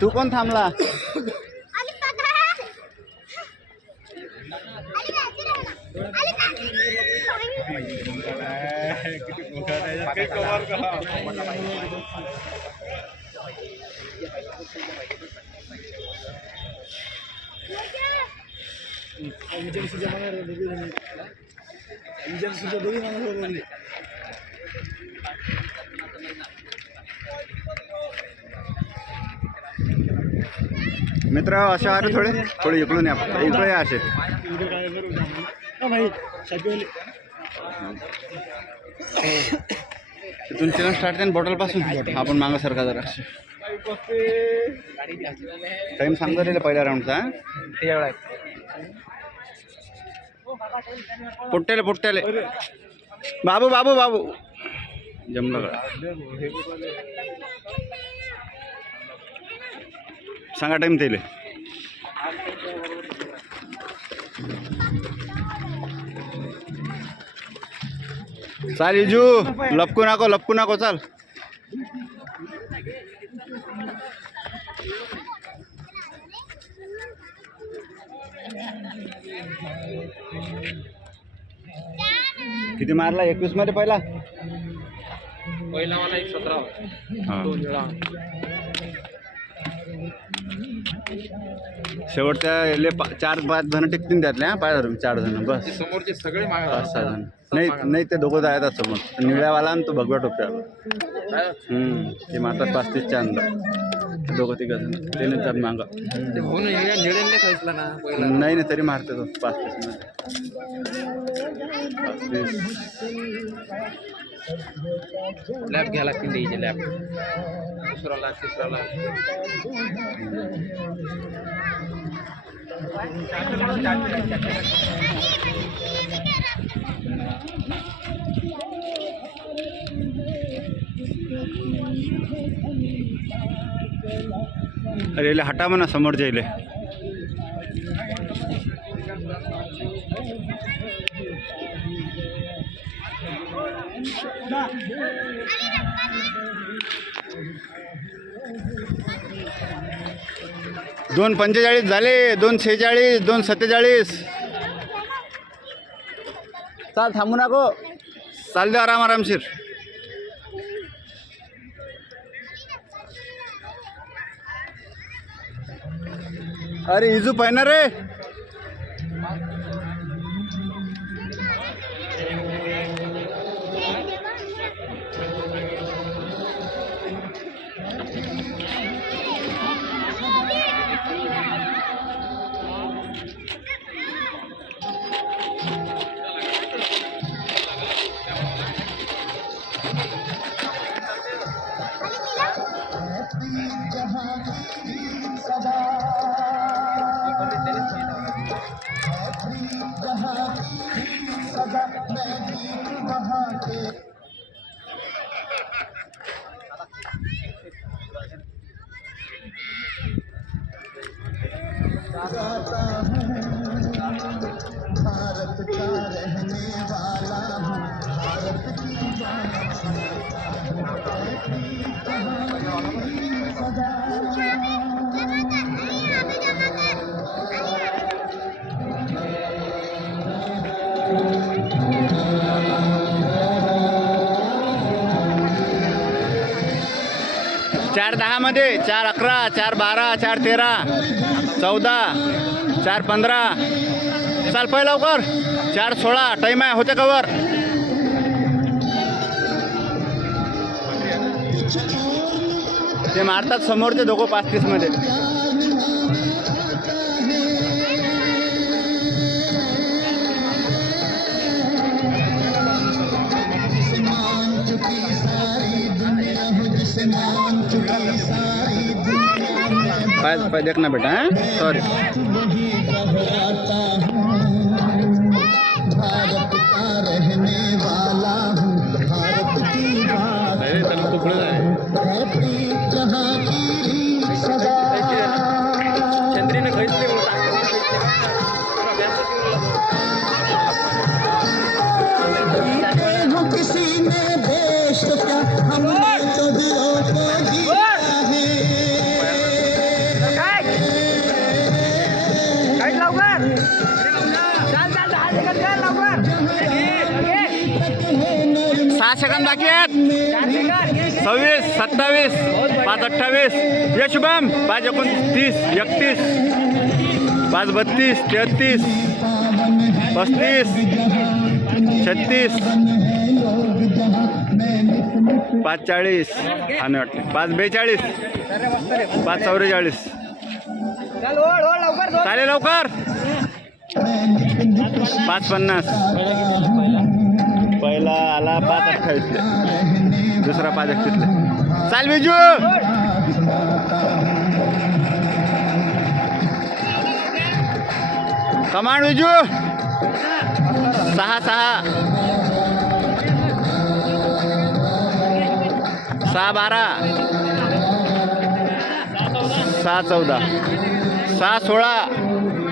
तू कोण थांबला? मित्र असे अरे थोडे इकडून या, इकडे या असे. तिथून चलन स्टार्ट आहे बॉटल पासून आपण मागं सरका जरा. टाइम सांगता दिला पहिल्या राऊंडचा. पोट्ट्याले बाबू बाबू बाबू जमलं का सांगा टाइम त्याले. चाल इजू लपकू नको चाल. किती मारला 21 मध्ये पहिला मला 17. शेवटच्या 4-5 जण टिकतील त्यातल्या. पाय धरून 4 जण बस. समोरचे सगळे 5-6 जण नाही ते दोघं जायतात समोर. निळ्यावाला आणि तो भगवा टोप्याला ते मारतात 35च्या अंदर. दोघं तिघं जण ते नेतात मागं. नाही तरी मारते तो 35 मध्ये. 35 लॅब घ्यायला लागतील द्यायचे. लॅब तिसराला अरे हटा म्हणा समोर जाईल. दोन 45 झाले. 246 247. चाल थांबू नको. चाल दे आरामशीर. अरे इजू पाहिना रे. भारत का रहने वाला हूँ, भारत की चार 10 मध्ये 4 11 4 12 4 13 14 4 15. चाल पहिले लवकर. 4 16 टाइम आहे. होते कवर. ते मारतात समोरचे दोघं 35 मध्ये. पाय देखना बेटा. सॉरी. भारत का रहने वाला हूँ, भारत की बात है, प्रीत जहाँ की सदा 5 सेकंद बाकी आहेत 26 27 5 28 ये शुभम 5 29 31 5 32 33 35 36 5 40 आणि वाटते 5 42 5 44 चालेल लवकर 5 50 पहिला आला 5 28 दुसरा 5 31 चाल बिजू कमांड बिजू 6 12 6 14 6 16